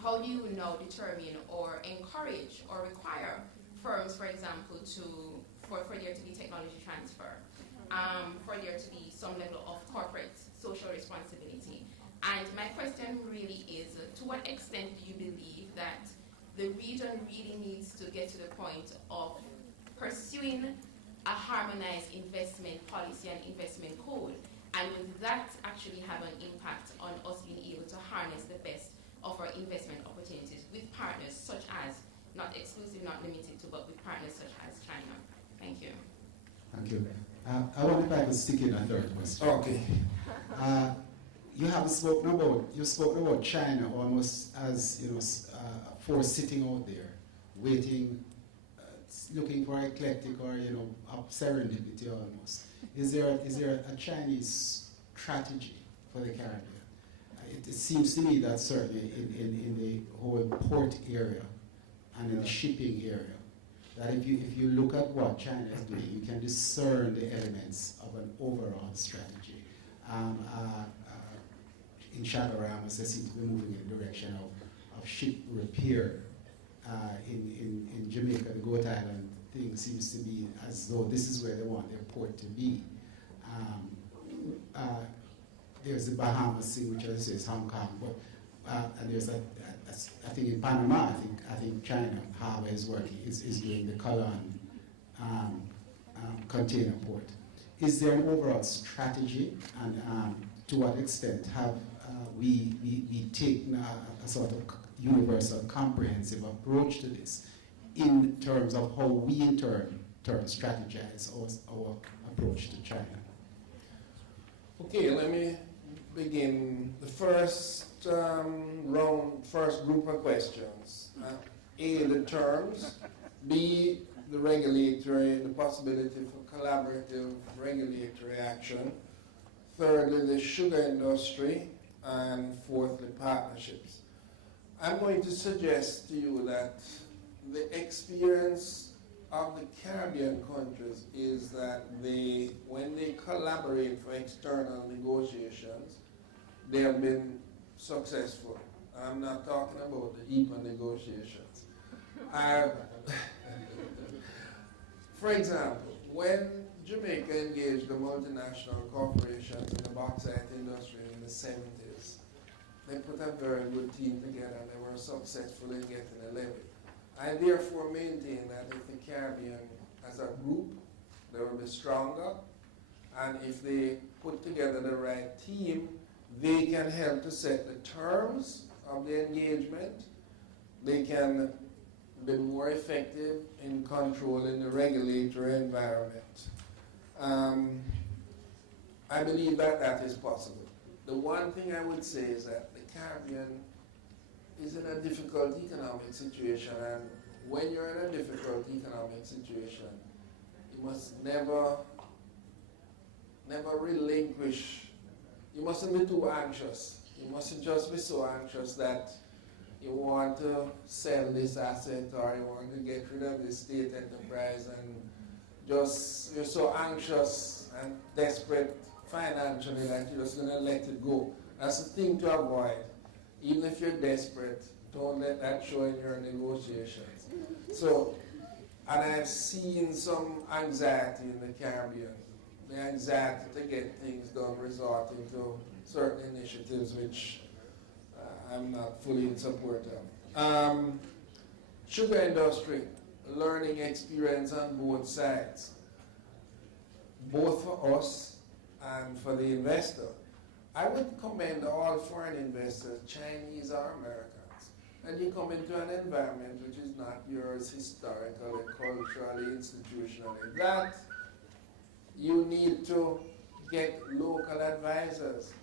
how do you now determine or encourage or require firms, for example, for there to be technology transfer, for there to be some level of corporate social responsibility. And my question really is, to what extent do you believe that the region really needs to get to the point of pursuing a harmonized investment policy and investment code, and will that actually have an impact on us being able to harness the best of our investment opportunities with partners such as, not exclusive, not limited to, but with partners such as China? Thank you. Thank you. I wonder if I could stick in a third question. Okay. You spoke about China almost as a force sitting out there, waiting, looking for eclectic or serendipity almost. Is there a Chinese strategy for the Caribbean? It seems to me that certainly in the whole port area and in the shipping area, that if you look at what China is doing, you can discern the elements of an overall strategy. In Chaguaramas, they seem to be moving in the direction of ship repair. In Jamaica, the Goat Island thing seems to be as though this is where they want their port to be. There's the Bahamas thing, which as I say is Hong Kong, but and there's I think in Panama, I think China Harbour is doing the Colon container port. Is there an overall strategy, and to what extent have we taken a sort of universal, comprehensive approach to this in terms of how we in turn strategize our approach to China? Okay, let me begin the first group of questions. A, the terms. B, the possibility for collaborative regulatory action. Thirdly, the sugar industry. And fourthly, partnerships. I'm going to suggest to you that the experience of the Caribbean countries is that when they collaborate for external negotiations, they have been successful. I'm not talking about the EPA negotiations. For example, when Jamaica engaged the multinational corporations in the bauxite industry in the 70s, they put a very good team together and they were successful in getting a levy. I therefore maintain that if the Caribbean as a group, they will be stronger, and if they put together the right team, they can help to set the terms of the engagement. They can be more effective in controlling the regulatory environment. I believe that that is possible. The one thing I would say is that the Caribbean is in a difficult economic situation, and when you're in a difficult economic situation, you must never relinquish. You mustn't be too anxious. You mustn't just be so anxious that you want to sell this asset or you want to get rid of this state enterprise, and just you're so anxious and desperate financially that you're just going to let it go. That's the thing to avoid. Even if you're desperate, don't let that show in your negotiations. So, and I've seen some anxiety in the Caribbean. The anxiety to get things done resorting to certain initiatives which I'm not fully in support of. Sugar industry, learning experience on both sides, both for us and for the investor. I would commend all foreign investors, Chinese or Americans, and you come into an environment which is not yours historically, culturally, institutionally, that you need to get local advisors.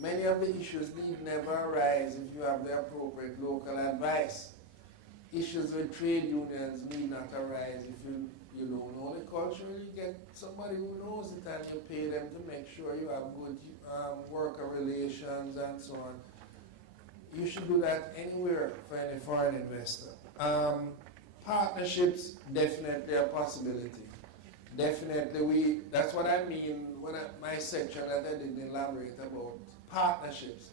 Many of the issues need never arise if you have the appropriate local advice. Issues with trade unions need not arise if you don't know the culture. You get somebody who knows it and you pay them to make sure you have good worker relations and so on. You should do that anywhere for any foreign investor. Partnerships, definitely a possibility. Definitely, that's what I mean when my section that I didn't elaborate about partnerships.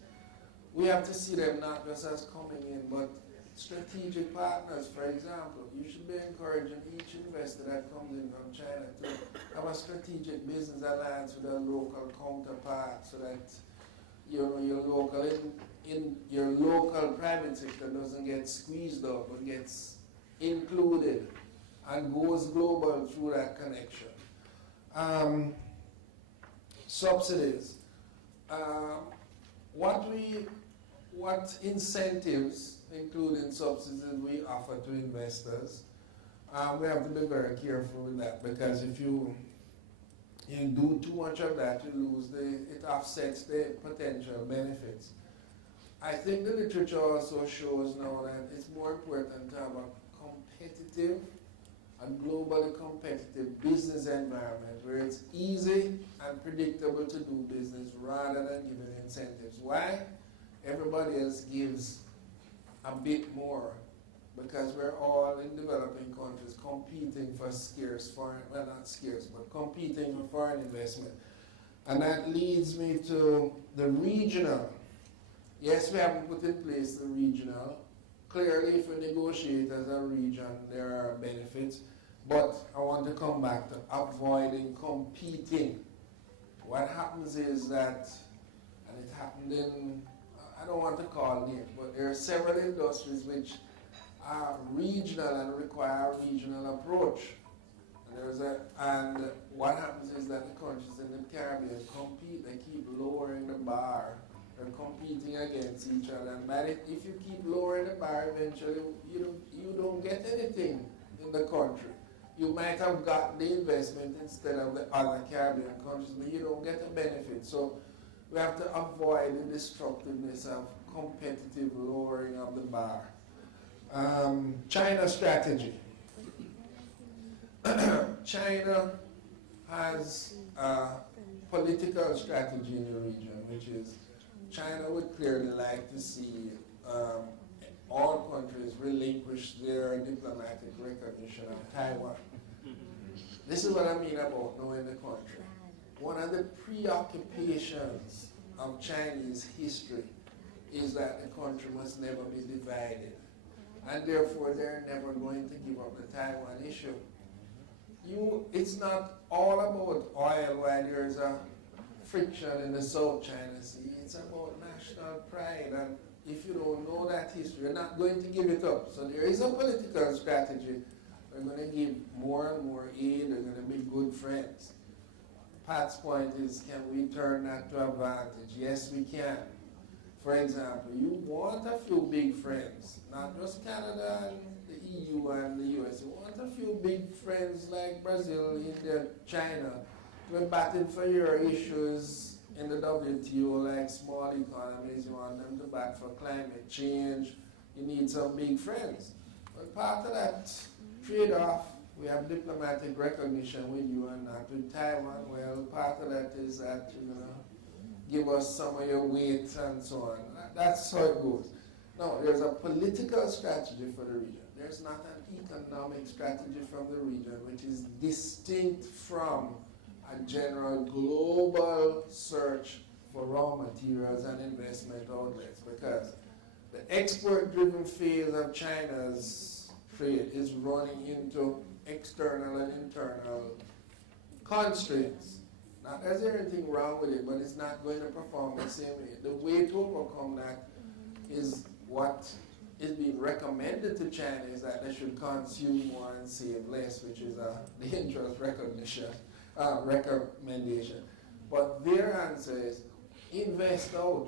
We have to see them not just as coming in, but strategic partners. For example, you should be encouraging each investor that comes in from China to have a strategic business alliance with a local counterpart, so that your local private sector doesn't get squeezed out, but gets included and goes global through that connection. Subsidies. What incentives, including subsidies, we offer to investors? We have to be very careful with that, because if you do too much of that, you lose it offsets the potential benefits. I think the literature also shows now that it's more important to have a competitive and globally competitive business environment where it's easy and predictable to do business rather than giving incentives. Why? Everybody else gives a bit more, because we're all in developing countries competing for scarce foreign, well, not scarce, but competing for foreign investment. And that leads me to the regional. Yes, we haven't put in place the regional. Clearly, if we negotiate as a region, there are benefits. But I want to come back to avoiding competing. What happens is that, and it happened in, I don't want to call names, but there are several industries which are regional and require a regional approach. And what happens is that the countries in the Caribbean compete, they keep lowering the bar. They're competing against each other. And if you keep lowering the bar, eventually you don't get anything in the country. You might have got the investment instead of the other Caribbean countries, but you don't get the benefit. So we have to avoid the destructiveness of competitive lowering of the bar. China strategy. China has a political strategy in the region, which is China would clearly like to see all countries relinquish their diplomatic recognition of Taiwan. This is what I mean about knowing the country. One of the preoccupations of Chinese history is that the country must never be divided. And therefore, they're never going to give up the Taiwan issue. It's not all about oil while there's a friction in the South China Sea. It's about national pride. And if you don't know that history, you're not going to give it up. So there is a political strategy. We're going to give more and more aid. We're going to be good friends. Pat's point is, can we turn that to advantage? Yes, we can. For example, you want a few big friends, not just Canada and the EU and the US. You want a few big friends like Brazil, India, China, to be batting for your issues in the WTO, like small economies. You want them to bat for climate change. You need some big friends. But part of that trade-off, we have diplomatic recognition with you and not with Taiwan. Well, part of that is that you're going to give us some of your weight and so on. That's how it goes. No, there's a political strategy for the region. There's not an economic strategy from the region which is distinct from a general global search for raw materials and investment outlets, because the export-driven phase of China's trade is running into external and internal constraints. Not that there's anything wrong with it, but it's not going to perform the same way. The way to overcome that is what is being recommended to China, is that they should consume more and save less, which is a dangerous recommendation. But their answer is invest out.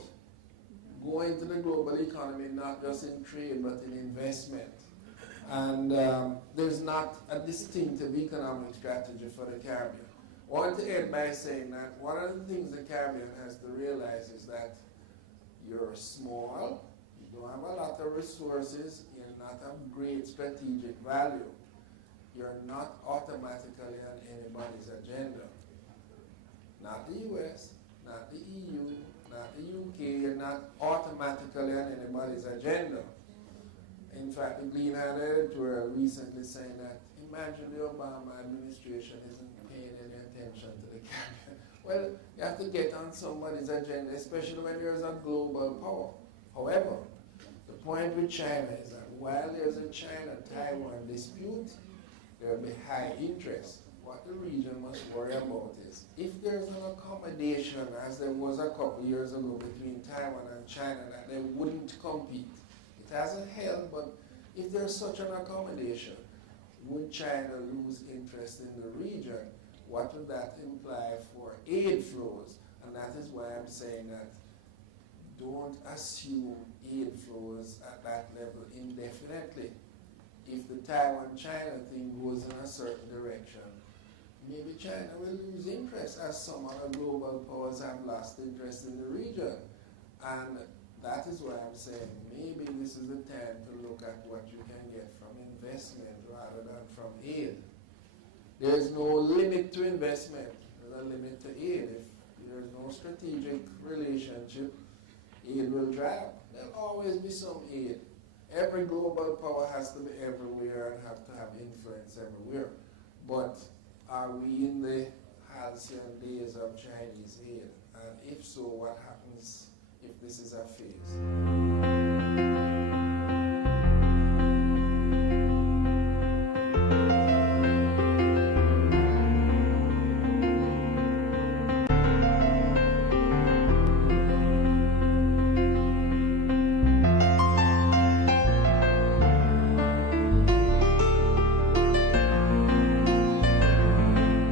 Go into the global economy, not just in trade, but in investment. And there's not a distinctive economic strategy for the Caribbean. I want to end by saying that one of the things the Caribbean has to realize is that you're small, you don't have a lot of resources, you're not of great strategic value. You're not automatically on anybody's agenda. Not the US, not the EU, not the UK, you're not automatically on anybody's agenda. In fact, the Glean had an editorial recently saying that imagine the Obama administration isn't paying any attention to the Caribbean. Well, you have to get on somebody's agenda, especially when there's a global power. However, the point with China is that while there's a China-Taiwan dispute, there will be high interest. What the region must worry about is if there's an accommodation, as there was a couple years ago between Taiwan and China, that they wouldn't compete. It hasn't held, but if there's such an accommodation, would China lose interest in the region? What would that imply for aid flows? And that is why I'm saying that don't assume aid flows at that level indefinitely. If the Taiwan-China thing goes in a certain direction, maybe China will lose interest, as some other global powers have lost interest in the region. And that is why I'm saying maybe this is the time to look at what you can get from investment rather than from aid. There is no limit to investment. There's a limit to aid. If there's no strategic relationship, aid will dry up. There'll always be some aid. Every global power has to be everywhere and have to have influence everywhere. But are we in the halcyon days of Chinese aid? And if so, what happens if this is a phase?